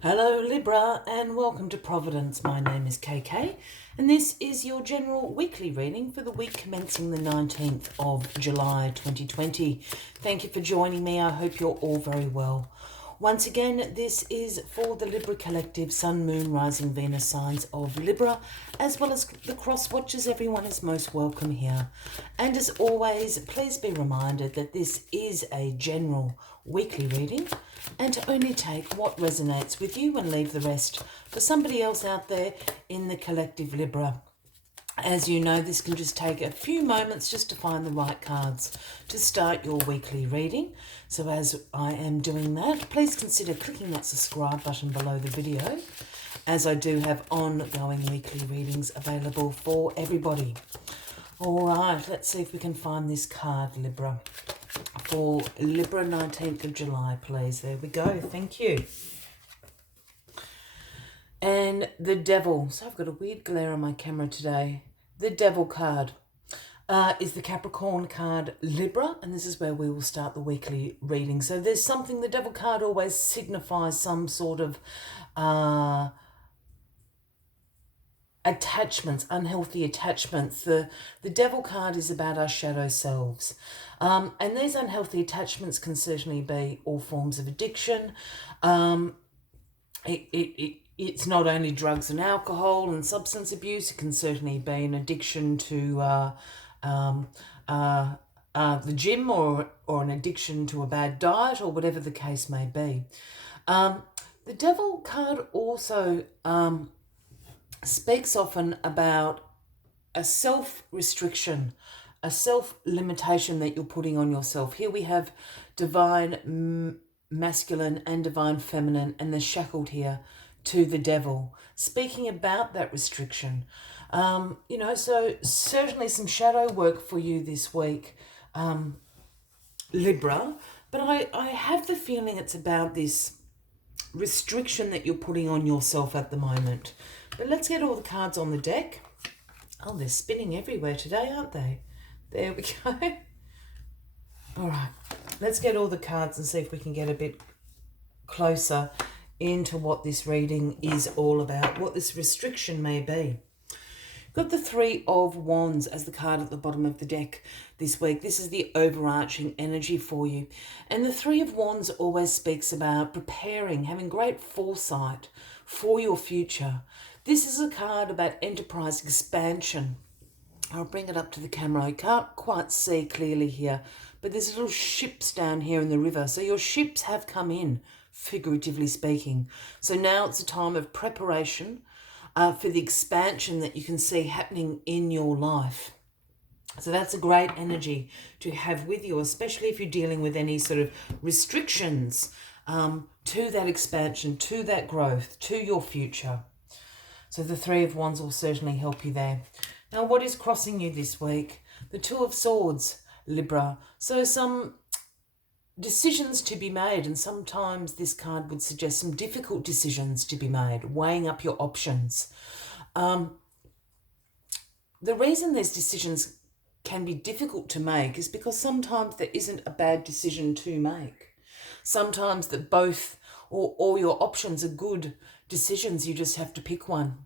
Hello Libra and welcome to Providence. My name is KK and this is your general weekly reading for the week commencing the 19th of July 2020. Thank you for joining me. I hope you're all very well. Once again, this is for the Libra Collective, Sun, Moon, Rising, Venus signs of Libra, as well as the cross watchers. Everyone is most welcome here. And as always, please be reminded that this is a general weekly reading and to only take what resonates with you and leave the rest for somebody else out there in the collective Libra. As you know, this can just take a few moments just to find the right cards to start your weekly reading. So as I am doing that, please consider clicking that subscribe button below the video, as I do have ongoing weekly readings available for everybody. All right, let's see if we can find this card, Libra. For Libra, 19th of July, please. There we go. Thank you. And the Devil. So I've got a weird glare on my camera today. The Devil card is the Capricorn card, Libra, and this is where we will start the weekly reading. So there's something, the Devil card always signifies some sort of attachments, unhealthy attachments. The Devil card is about our shadow selves. And these unhealthy attachments can certainly be all forms of addiction. It's not only drugs and alcohol and substance abuse. It can certainly be an addiction to the gym or an addiction to a bad diet or whatever the case may be. The Devil card also speaks often about a self-restriction, a self-limitation that you're putting on yourself. Here we have divine masculine and divine feminine, and the shackled here to the Devil, speaking about that restriction. So certainly some shadow work for you this week, Libra, but I have the feeling it's about this restriction that you're putting on yourself at the moment. But let's get all the cards on the deck. Oh, they're spinning everywhere today, aren't they? There we go. All right, let's get all the cards and see if we can get a bit closer into what this reading is all about, what this restriction may be. Got the Three of Wands as the card at the bottom of the deck this week. This is the overarching energy for you. And the Three of Wands always speaks about preparing, having great foresight for your future. This is a card about enterprise expansion. I'll bring it up to the camera. I can't quite see clearly here, but there's little ships down here in the river. So your ships have come in, figuratively speaking. So now it's a time of preparation for the expansion that you can see happening in your life. So that's a great energy to have with you, especially if you're dealing with any sort of restrictions to that expansion, to that growth, to your future. So the Three of Wands will certainly help you there. Now, what is crossing you this week? The Two of Swords, Libra. So some decisions to be made, and sometimes this card would suggest some difficult decisions to be made, weighing up your options. The reason these decisions can be difficult to make is because sometimes there isn't a bad decision to make. Sometimes that both or all your options are good decisions, you just have to pick one.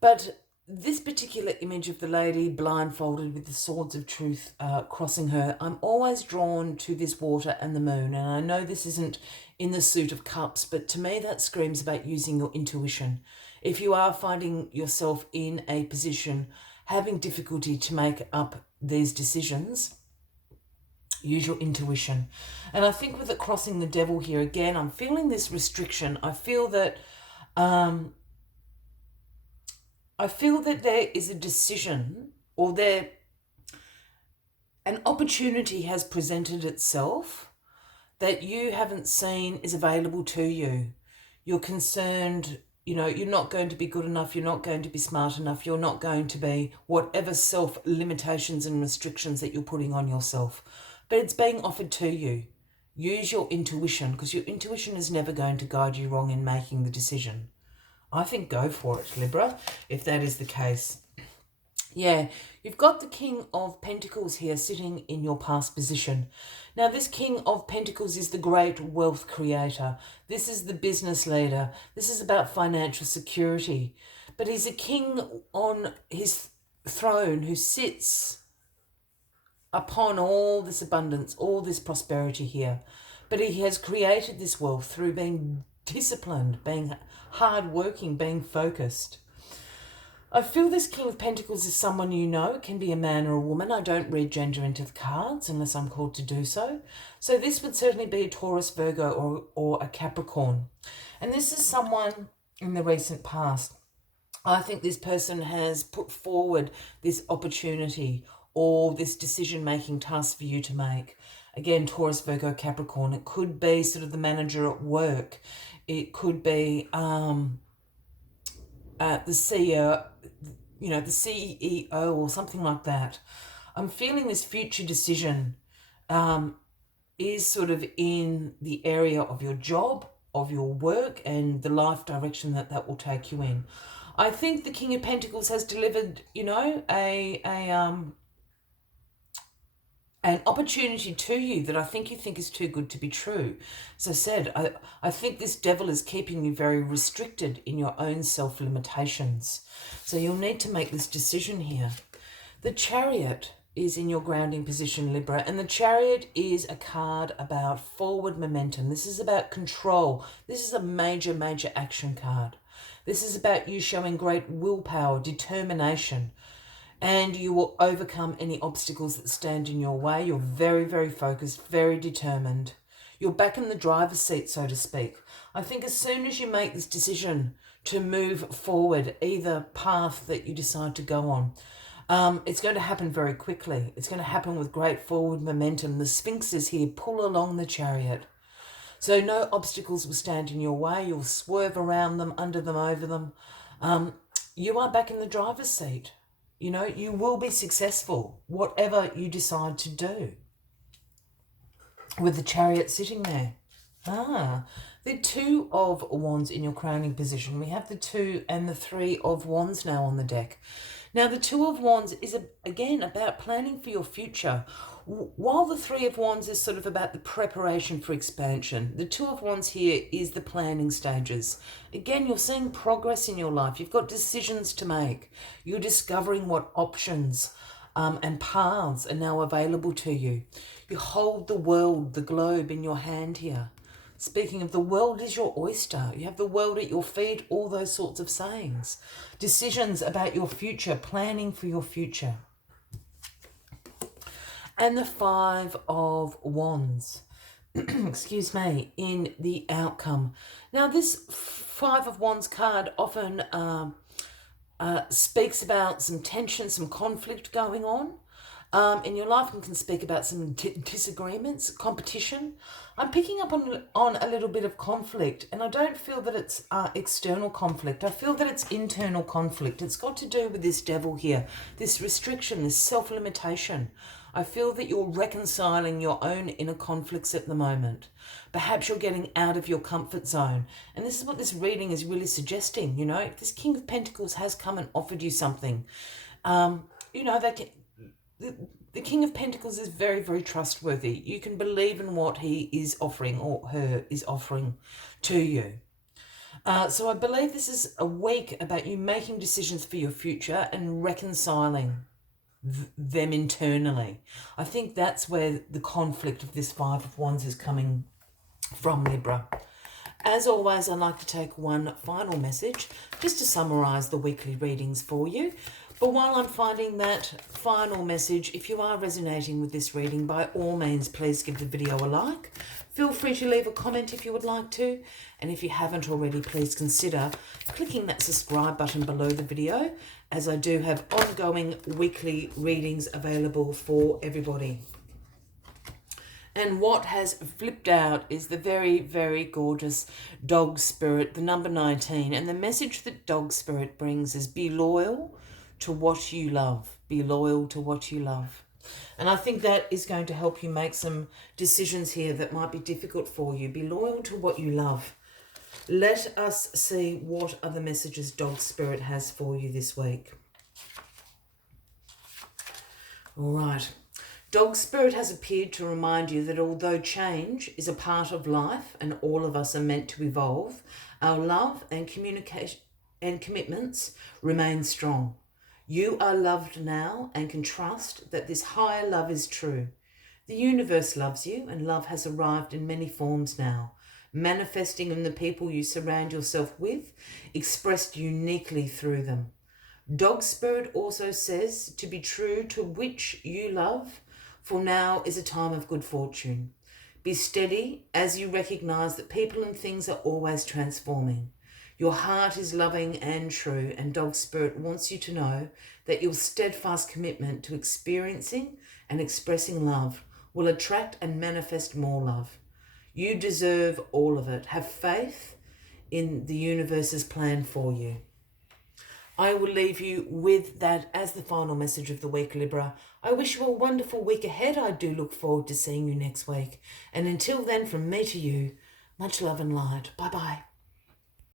But this particular image of the lady blindfolded with the swords of truth crossing her, I'm always drawn to this water and the moon. And I know this isn't in the suit of cups, but to me that screams about using your intuition. If you are finding yourself in a position having difficulty to make up these decisions, use your intuition. And I think with it crossing the Devil here again, I'm feeling this restriction. I feel that there is a decision, or an opportunity has presented itself that you haven't seen is available to you. You're concerned, you're not going to be good enough, you're not going to be smart enough, you're not going to be whatever self-limitations and restrictions that you're putting on yourself. But it's being offered to you. Use your intuition, because your intuition is never going to guide you wrong in making the decision. I think go for it, Libra, if that is the case. Yeah, you've got the King of Pentacles here sitting in your past position. Now, this King of Pentacles is the great wealth creator. This is the business leader. This is about financial security. But he's a king on his throne who sits upon all this abundance, all this prosperity here. But he has created this wealth through being disciplined, being hardworking, being focused. I feel this King of Pentacles is someone you know. It can be a man or a woman. I don't read gender into the cards unless I'm called to do so. So this would certainly be a Taurus, Virgo, or a Capricorn. And this is someone in the recent past. I think this person has put forward this opportunity or this decision-making task for you to make. Again, Taurus, Virgo, Capricorn. It could be sort of the manager at work. It could be the CEO, the CEO or something like that. I'm feeling this future decision is sort of in the area of your job, of your work, and the life direction that will take you in. I think the King of Pentacles has delivered, an opportunity to you that I think you think is too good to be true. As I said, I think this devil is keeping you very restricted in your own self-limitations. So you'll need to make this decision here. The Chariot is in your grounding position, Libra, and the Chariot is a card about forward momentum. This is about control. This is a major, major action card. This is about you showing great willpower, determination, and you will overcome any obstacles that stand in your way. You're very, very focused, very determined. You're back in the driver's seat, so to speak. I think as soon as you make this decision to move forward, either path that you decide to go on, it's going to happen very quickly. It's going to happen with great forward momentum. The Sphinx is here. Pull along the Chariot. So no obstacles will stand in your way. You'll swerve around them, under them, over them. You are back in the driver's seat. You will be successful, whatever you decide to do. With the Chariot sitting there. The Two of Wands in your crowning position. We have the 2 and the 3 of Wands now on the deck. Now, the Two of Wands is, again, about planning for your future. While the 3 of Wands is sort of about the preparation for expansion, the 2 of Wands here is the planning stages. Again, you're seeing progress in your life. You've got decisions to make. You're discovering what options and paths are now available to you. You hold the world, the globe in your hand here. Speaking of, the world is your oyster. You have the world at your feet, all those sorts of sayings. Decisions about your future, planning for your future. And the 5 of Wands, excuse me, in the outcome. Now, this 5 of Wands card often speaks about some tension, some conflict going on in your life, and can speak about some disagreements, competition. I'm picking up on a little bit of conflict, and I don't feel that it's external conflict. I feel that it's internal conflict. It's got to do with this devil here, this restriction, this self-limitation. I feel that you're reconciling your own inner conflicts at the moment. Perhaps you're getting out of your comfort zone. And this is what this reading is really suggesting, This King of Pentacles has come and offered you something. The King of Pentacles is very, very trustworthy. You can believe in what he is offering or her is offering to you. So I believe this is a week about you making decisions for your future and reconciling them internally. I think that's where the conflict of this 5 of Wands is coming from, Libra. As always, I'd like to take one final message just to summarise the weekly readings for you. But while I'm finding that final message, if you are resonating with this reading, by all means, please give the video a like. Feel free to leave a comment if you would like to. And if you haven't already, please consider clicking that subscribe button below the video, as I do have ongoing weekly readings available for everybody. And what has flipped out is the very, very gorgeous Dog Spirit, the number 19. And the message that Dog Spirit brings is be loyal to what you love. Be loyal to what you love. And I think that is going to help you make some decisions here that might be difficult for you. Be loyal to what you love. Let us see what other messages Dog Spirit has for you this week. All right. Dog Spirit has appeared to remind you that although change is a part of life and all of us are meant to evolve, our love and communication and commitments remain strong. You are loved now and can trust that this higher love is true. The universe loves you, and love has arrived in many forms now, manifesting in the people you surround yourself with, expressed uniquely through them. Dog Spirit also says to be true to which you love, for now is a time of good fortune. Be steady as you recognize that people and things are always transforming. Your heart is loving and true, and Dog Spirit wants you to know that your steadfast commitment to experiencing and expressing love will attract and manifest more love. You deserve all of it. Have faith in the universe's plan for you. I will leave you with that as the final message of the week, Libra. I wish you a wonderful week ahead. I do look forward to seeing you next week. And until then, from me to you, much love and light. Bye-bye.